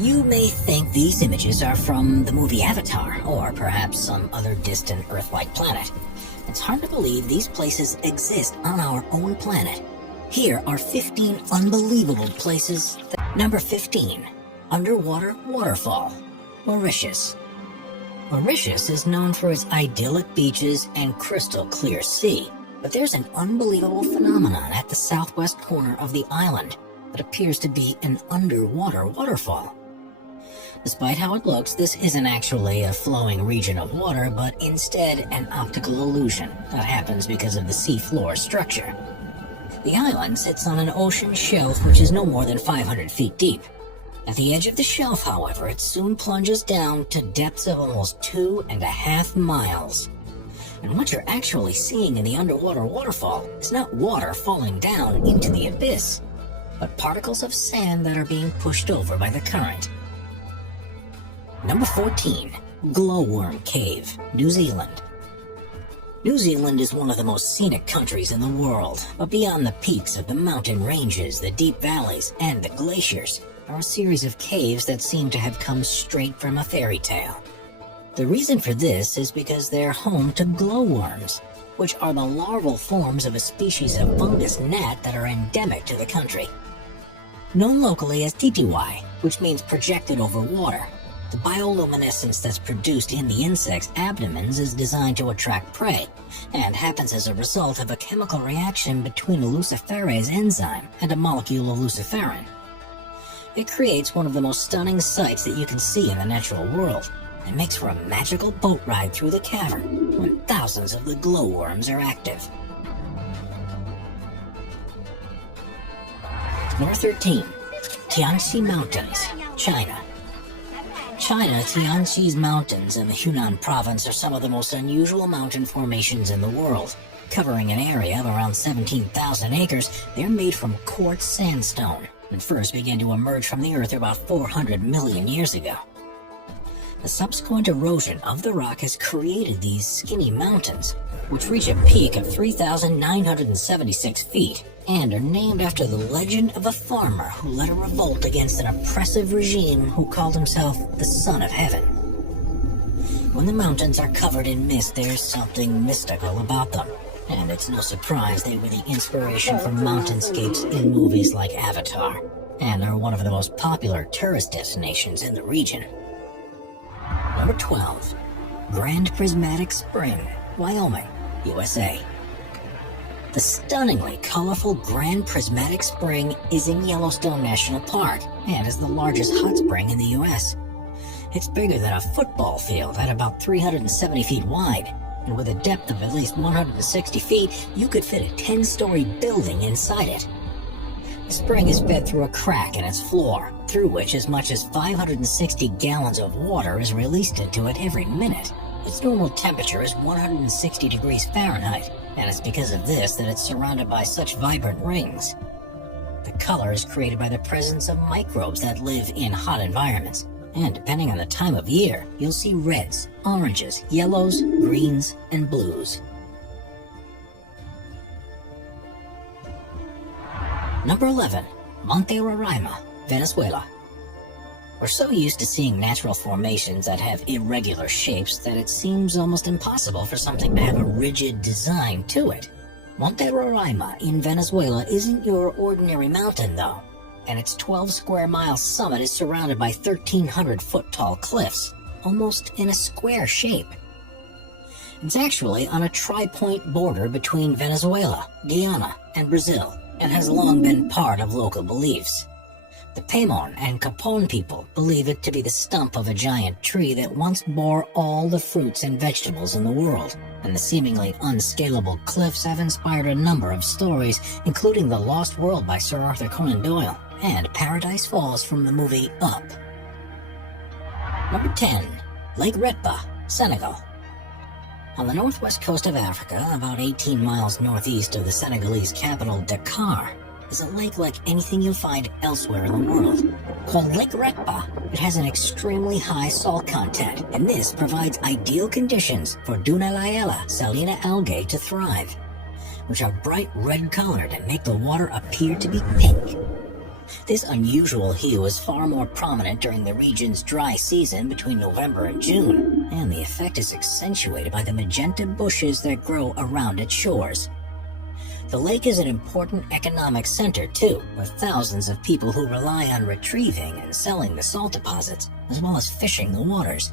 You may think these images are from the movie Avatar, or perhaps some other distant Earth-like planet. It's hard to believe these places exist on our own planet. Here are 15 unbelievable places. Number 15. Underwater Waterfall, Mauritius. Mauritius is known for its idyllic beaches and crystal clear sea, but there's an unbelievable phenomenon at the southwest corner of the island that appears to be an underwater waterfall. Despite how it looks, this isn't actually a flowing region of water, but instead an optical illusion that happens because of the seafloor structure. The island sits on an ocean shelf which is no more than 500 feet deep. At the edge of the shelf, however, it soon plunges down to depths of almost 2.5 miles. And what you're actually seeing in the underwater waterfall is not water falling down into the abyss, but particles of sand that are being pushed over by the current. Number 14. Glowworm Cave, New Zealand. New Zealand is one of the most scenic countries in the world, but beyond the peaks of the mountain ranges, the deep valleys, and the glaciers are a series of caves that seem to have come straight from a fairy tale. The reason for this is because they're home to glowworms, which are the larval forms of a species of fungus gnat that are endemic to the country. Known locally as TTY, which means projected over water, the bioluminescence that's produced in the insect's abdomens is designed to attract prey, and happens as a result of a chemical reaction between a luciferase enzyme and a molecule of luciferin. It creates one of the most stunning sights that you can see in the natural world, and makes for a magical boat ride through the cavern when thousands of the glowworms are active. Number 13. Tianxi Mountains, China. Tianxi's mountains in the Hunan province are some of the most unusual mountain formations in the world. Covering an area of around 17,000 acres, they're made from quartz sandstone and first began to emerge from the earth about 400 million years ago. The subsequent erosion of the rock has created these skinny mountains, which reach a peak of 3,976 feet and are named after the legend of a farmer who led a revolt against an oppressive regime who called himself the Son of Heaven. When the mountains are covered in mist, there's something mystical about them, and it's no surprise they were the inspiration for mountainscapes in movies like Avatar, and are one of the most popular tourist destinations in the region. Number 12. Grand Prismatic Spring, Wyoming, USA. The stunningly colorful Grand Prismatic Spring is in Yellowstone National Park and is the largest hot spring in the U.S. It's bigger than a football field at about 370 feet wide, and with a depth of at least 160 feet, you could fit a 10-story building inside it. The spring is fed through a crack in its floor, through which as much as 560 gallons of water is released into it every minute. Its normal temperature is 160 degrees Fahrenheit, and it's because of this that it's surrounded by such vibrant rings. The color is created by the presence of microbes that live in hot environments, and depending on the time of year, you'll see reds, oranges, yellows, greens, and blues. Number 11. Monte Roraima, Venezuela. We're so used to seeing natural formations that have irregular shapes that it seems almost impossible for something to have a rigid design to it. Monte Roraima in Venezuela isn't your ordinary mountain though, and its 12-square-mile summit is surrounded by 1,300-foot-tall cliffs, almost in a square shape. It's actually on a tri-point border between Venezuela, Guyana, and Brazil, and has long been part of local beliefs. The Paimon and Capon people believe it to be the stump of a giant tree that once bore all the fruits and vegetables in the world, and the seemingly unscalable cliffs have inspired a number of stories, including The Lost World by Sir Arthur Conan Doyle, and Paradise Falls from the movie Up. Number 10. Lake Retba, Senegal. On the northwest coast of Africa, about 18 miles northeast of the Senegalese capital, Dakar, is a lake like anything you'll find elsewhere in the world. Called Lake Retba, it has an extremely high salt content, and this provides ideal conditions for Dunaliella salina algae to thrive, which are bright red colored and make the water appear to be pink. This unusual hue is far more prominent during the region's dry season between November and June, and the effect is accentuated by the magenta bushes that grow around its shores. The lake is an important economic center too, with thousands of people who rely on retrieving and selling the salt deposits, as well as fishing the waters.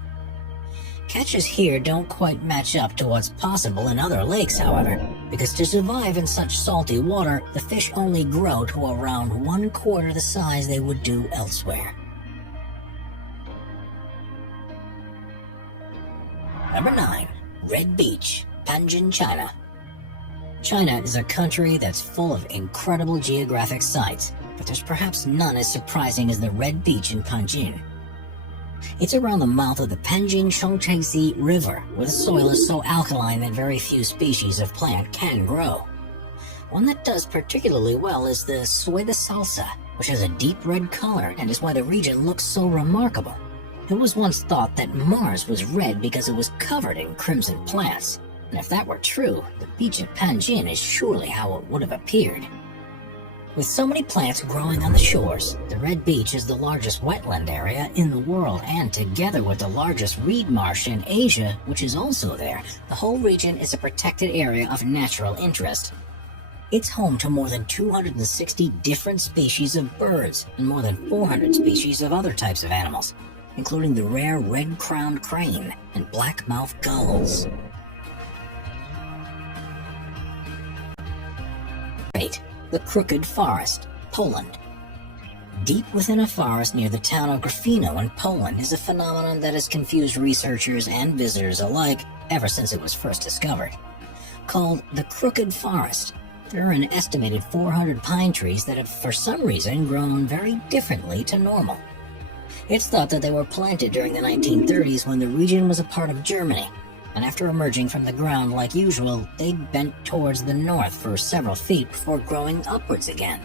Catches here don't quite match up to what's possible in other lakes, however, because to survive in such salty water, the fish only grow to around 1/4 the size they would do elsewhere. Number 9. Red Beach, Panjin, China. China is a country that's full of incredible geographic sites, but there's perhaps none as surprising as the Red Beach in Panjin. It's around the mouth of the Panjin-Chongchengxi River, where the soil is so alkaline that very few species of plant can grow. One that does particularly well is the sueda salsa, which has a deep red color and is why the region looks so remarkable. It was once thought that Mars was red because it was covered in crimson plants, and if that were true, the beach at Panjin is surely how it would have appeared. With so many plants growing on the shores, the Red Beach is the largest wetland area in the world, and together with the largest reed marsh in Asia, which is also there, the whole region is a protected area of natural interest. It's home to more than 260 different species of birds and more than 400 species of other types of animals, including the rare red-crowned crane and black-mouthed gulls. 8. The Crooked Forest, Poland. Deep within a forest near the town of Grafino in Poland is a phenomenon that has confused researchers and visitors alike ever since it was first discovered. Called the Crooked Forest, there are an estimated 400 pine trees that have for some reason grown very differently to normal. It's thought that they were planted during the 1930s when the region was a part of Germany, and after emerging from the ground like usual, they bent towards the north for several feet before growing upwards again.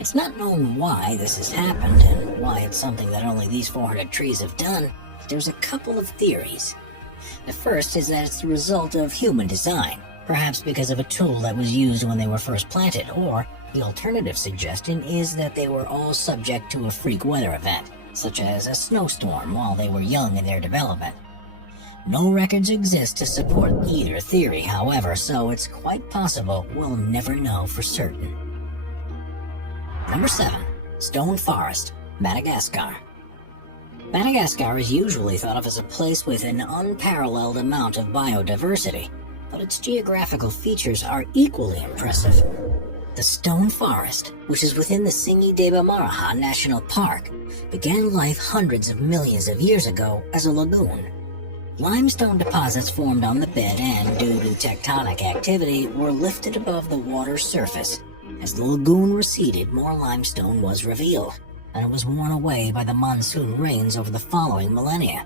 It's not known why this has happened and why it's something that only these 400 trees have done, but there's a couple of theories. The first is that it's the result of human design, perhaps because of a tool that was used when they were first planted, or the alternative suggestion is that they were all subject to a freak weather event, such as a snowstorm while they were young in their development. No records exist to support either theory, however, so it's quite possible we'll never know for certain. Number 7. Stone Forest, Madagascar. Madagascar is usually thought of as a place with an unparalleled amount of biodiversity, but its geographical features are equally impressive. The Stone Forest, which is within the Singi-Deba-Maraha National Park, began life hundreds of millions of years ago as a lagoon. Limestone deposits formed on the bed and, due to tectonic activity, were lifted above the water's surface. As the lagoon receded, more limestone was revealed, and it was worn away by the monsoon rains over the following millennia.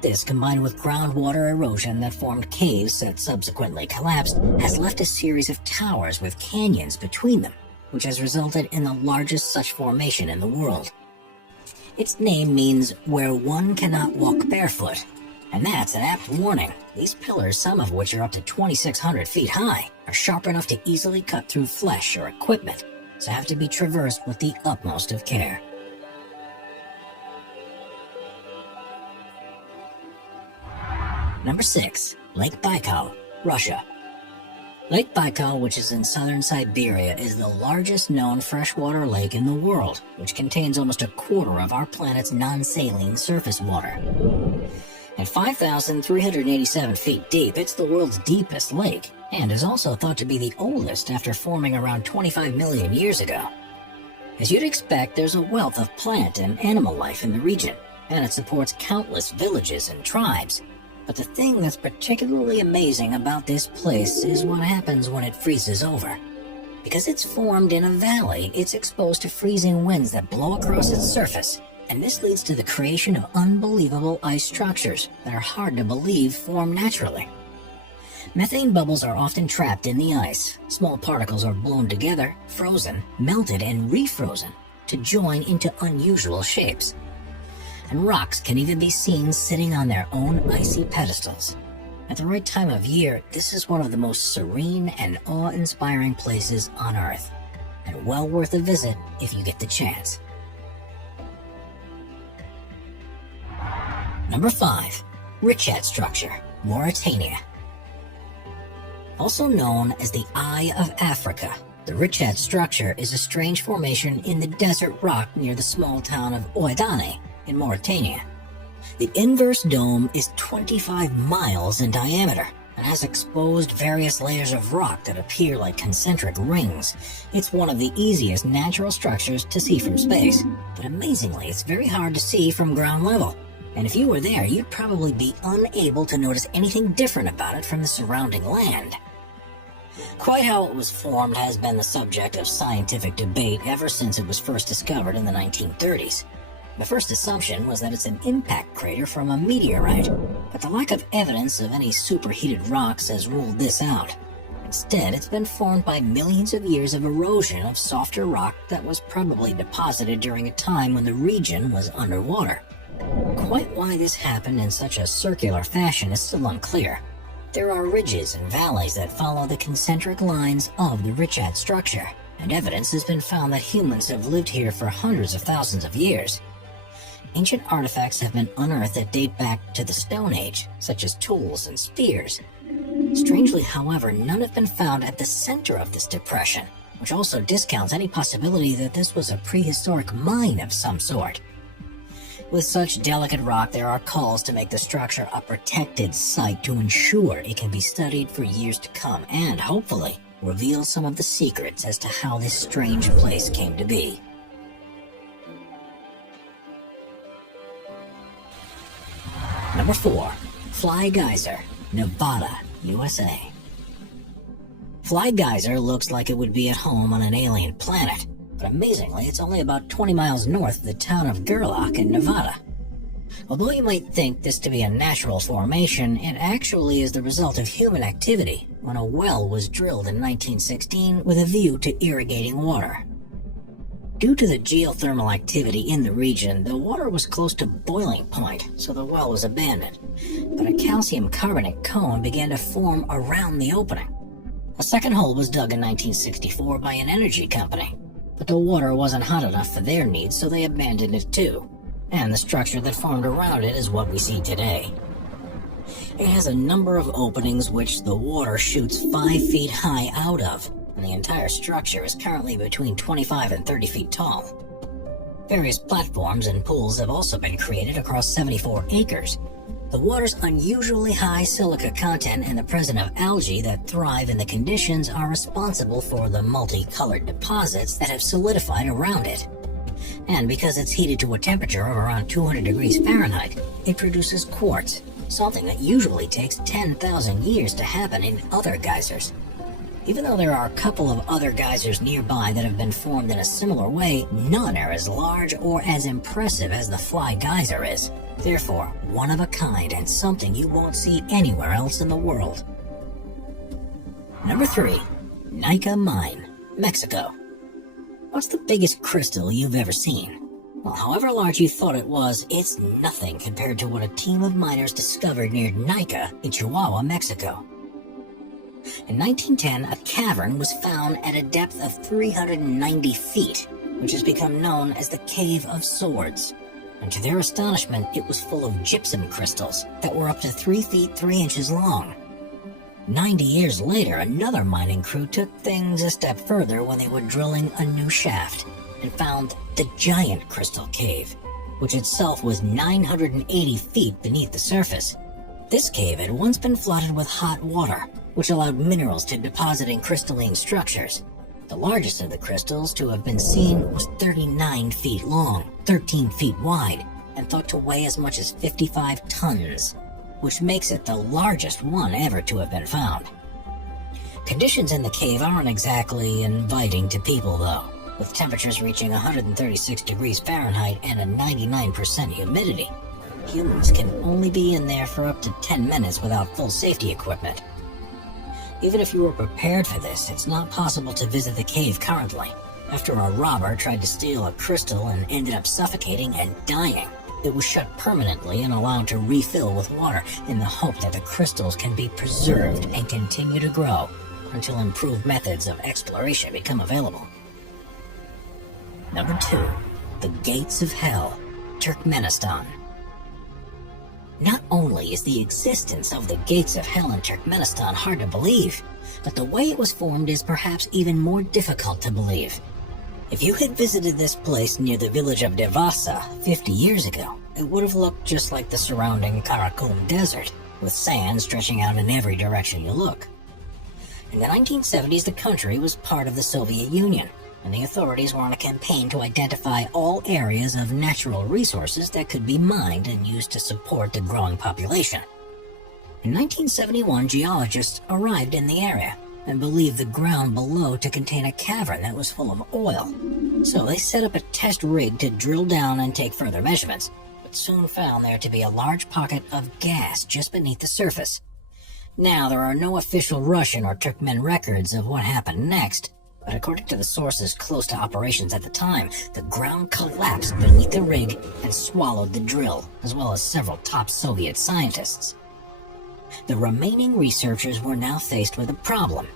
This, combined with groundwater erosion that formed caves that subsequently collapsed, has left a series of towers with canyons between them, which has resulted in the largest such formation in the world. Its name means where one cannot walk barefoot, and that's an apt warning. These pillars, some of which are up to 2,600 feet high, are sharp enough to easily cut through flesh or equipment, so have to be traversed with the utmost of care. Number 6. Lake Baikal, Russia. Lake Baikal, which is in southern Siberia, is the largest known freshwater lake in the world, which contains almost a quarter of our planet's non-saline surface water. At 5,387 feet deep, it's the world's deepest lake, and is also thought to be the oldest after forming around 25 million years ago. As you'd expect, there's a wealth of plant and animal life in the region, and it supports countless villages and tribes. But the thing that's particularly amazing about this place is what happens when it freezes over. Because it's formed in a valley, it's exposed to freezing winds that blow across its surface, and this leads to the creation of unbelievable ice structures that are hard to believe form naturally. Methane bubbles are often trapped in the ice. Small particles are blown together, frozen, melted, and refrozen to join into unusual shapes. And rocks can even be seen sitting on their own icy pedestals. At the right time of year, this is one of the most serene and awe-inspiring places on Earth. and well worth a visit if you get the chance. Number 5. Richat Structure, Mauritania. Also known as the Eye of Africa, the Richat Structure is a strange formation in the desert rock near the small town of Ouadane in Mauritania. The inverse dome is 25 miles in diameter and has exposed various layers of rock that appear like concentric rings. It's one of the easiest natural structures to see from space, but amazingly, it's very hard to see from ground level. And if you were there, you'd probably be unable to notice anything different about it from the surrounding land. Quite how it was formed has been the subject of scientific debate ever since it was first discovered in the 1930s. The first assumption was that it's an impact crater from a meteorite, but the lack of evidence of any superheated rocks has ruled this out. Instead, it's been formed by millions of years of erosion of softer rock that was probably deposited during a time when the region was underwater. Quite why this happened in such a circular fashion is still unclear. There are ridges and valleys that follow the concentric lines of the Richat Structure, and evidence has been found that humans have lived here for hundreds of thousands of years. Ancient artifacts have been unearthed that date back to the Stone Age, such as tools and spears. Strangely, however, none have been found at the center of this depression, which also discounts any possibility that this was a prehistoric mine of some sort. With such delicate rock, there are calls to make the structure a protected site to ensure it can be studied for years to come and, hopefully, reveal some of the secrets as to how this strange place came to be. Number 4. Fly Geyser, Nevada, USA. Fly Geyser looks like it would be at home on an alien planet, but amazingly, it's only about 20 miles north of the town of Gerlach in Nevada. Although you might think this to be a natural formation, it actually is the result of human activity when a well was drilled in 1916 with a view to irrigating water. Due to the geothermal activity in the region, the water was close to boiling point, so the well was abandoned. But a calcium carbonate cone began to form around the opening. A second hole was dug in 1964 by an energy company, but the water wasn't hot enough for their needs, so they abandoned it too. And the structure that formed around it is what we see today. It has a number of openings which the water shoots 5 feet high out of, and the entire structure is currently between 25 and 30 feet tall. Various platforms and pools have also been created across 74 acres. The water's unusually high silica content and the presence of algae that thrive in the conditions are responsible for the multicolored deposits that have solidified around it. And because it's heated to a temperature of around 200 degrees Fahrenheit, it produces quartz, something that usually takes 10,000 years to happen in other geysers. Even though there are a couple of other geysers nearby that have been formed in a similar way, none are as large or as impressive as the Fly Geyser is. Therefore, one of a kind and something you won't see anywhere else in the world. Number 3. Nica Mine, Mexico. What's the biggest crystal you've ever seen? Well, however large you thought it was, it's nothing compared to what a team of miners discovered near Nica in Chihuahua, Mexico. In 1910, a cavern was found at a depth of 390 feet, which has become known as the Cave of Swords. And to their astonishment, it was full of gypsum crystals that were up to 3 feet 3 inches long. 90 years later, another mining crew took things a step further when they were drilling a new shaft and found the Giant Crystal Cave, which itself was 980 feet beneath the surface. This cave had once been flooded with hot water, which allowed minerals to deposit in crystalline structures. The largest of the crystals to have been seen was 39 feet long, 13 feet wide, and thought to weigh as much as 55 tons, which makes it the largest one ever to have been found. Conditions in the cave aren't exactly inviting to people though, with temperatures reaching 136 degrees Fahrenheit and a 99% humidity. Humans can only be in there for up to 10 minutes without full safety equipment. Even if you were prepared for this, it's not possible to visit the cave currently, after a robber tried to steal a crystal and ended up suffocating and dying. It was shut permanently and allowed to refill with water in the hope that the crystals can be preserved and continue to grow until improved methods of exploration become available. Number 2. The Gates of Hell, Turkmenistan. Not only is the existence of the Gates of Hell in Turkmenistan hard to believe, but the way it was formed is perhaps even more difficult to believe. If you had visited this place near the village of Devasa 50 years ago, it would have looked just like the surrounding Karakum Desert, with sand stretching out in every direction you look. In the 1970s, the country was part of the Soviet Union, and the authorities were on a campaign to identify all areas of natural resources that could be mined and used to support the growing population. In 1971, geologists arrived in the area and believed the ground below to contain a cavern that was full of oil. So they set up a test rig to drill down and take further measurements, but soon found there to be a large pocket of gas just beneath the surface. Now, there are no official Russian or Turkmen records of what happened next, but according to the sources close to operations at the time, the ground collapsed beneath the rig and swallowed the drill, as well as several top Soviet scientists. The remaining researchers were now faced with a problem.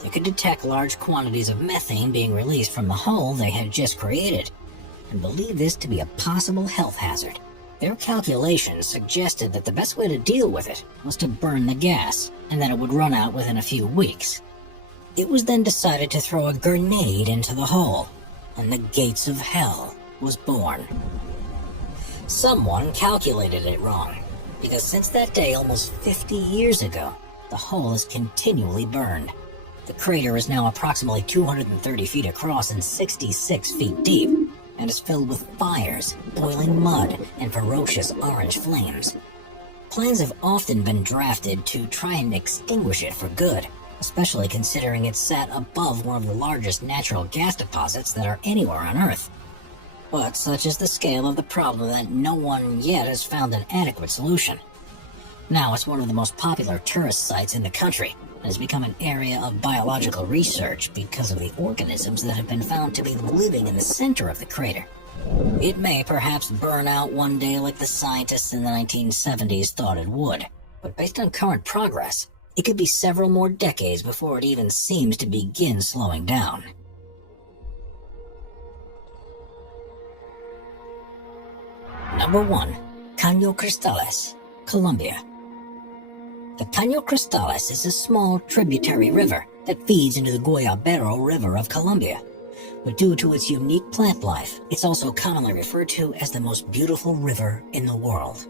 They could detect large quantities of methane being released from the hole they had just created, and believed this to be a possible health hazard. Their calculations suggested that the best way to deal with it was to burn the gas, and that it would run out within a few weeks. It was then decided to throw a grenade into the hole, and the Gates of Hell was born. Someone calculated it wrong, because since that day almost 50 years ago, the hole has continually burned. The crater is now approximately 230 feet across and 66 feet deep, and is filled with fires, boiling mud, and ferocious orange flames. Plans have often been drafted to try and extinguish it for good, especially considering it sat above one of the largest natural gas deposits that are anywhere on Earth. But such is the scale of the problem that no one yet has found an adequate solution. Now it's one of the most popular tourist sites in the country, and has become an area of biological research because of the organisms that have been found to be living in the center of the crater. It may perhaps burn out one day like the scientists in the 1970s thought it would, but based on current progress, it could be several more decades before it even seems to begin slowing down. Number 1. Caño Cristales, Colombia. The Caño Cristales is a small tributary river that feeds into the Guayabero River of Colombia. But due to its unique plant life, it's also commonly referred to as the most beautiful river in the world.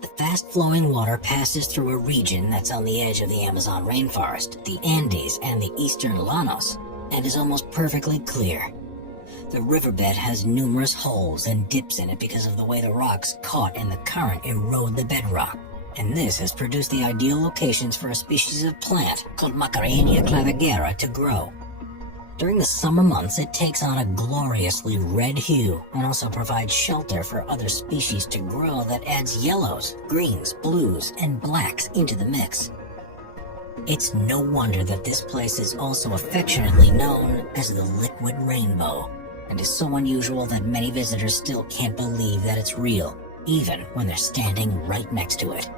The fast-flowing water passes through a region that's on the edge of the Amazon rainforest, the Andes, and the eastern Llanos, and is almost perfectly clear. The riverbed has numerous holes and dips in it because of the way the rocks caught in the current erode the bedrock, and this has produced the ideal locations for a species of plant called Macarenia clavigera to grow. During the summer months, it takes on a gloriously red hue and also provides shelter for other species to grow that adds yellows, greens, blues, and blacks into the mix. It's no wonder that this place is also affectionately known as the Liquid Rainbow, and is so unusual that many visitors still can't believe that it's real, even when they're standing right next to it.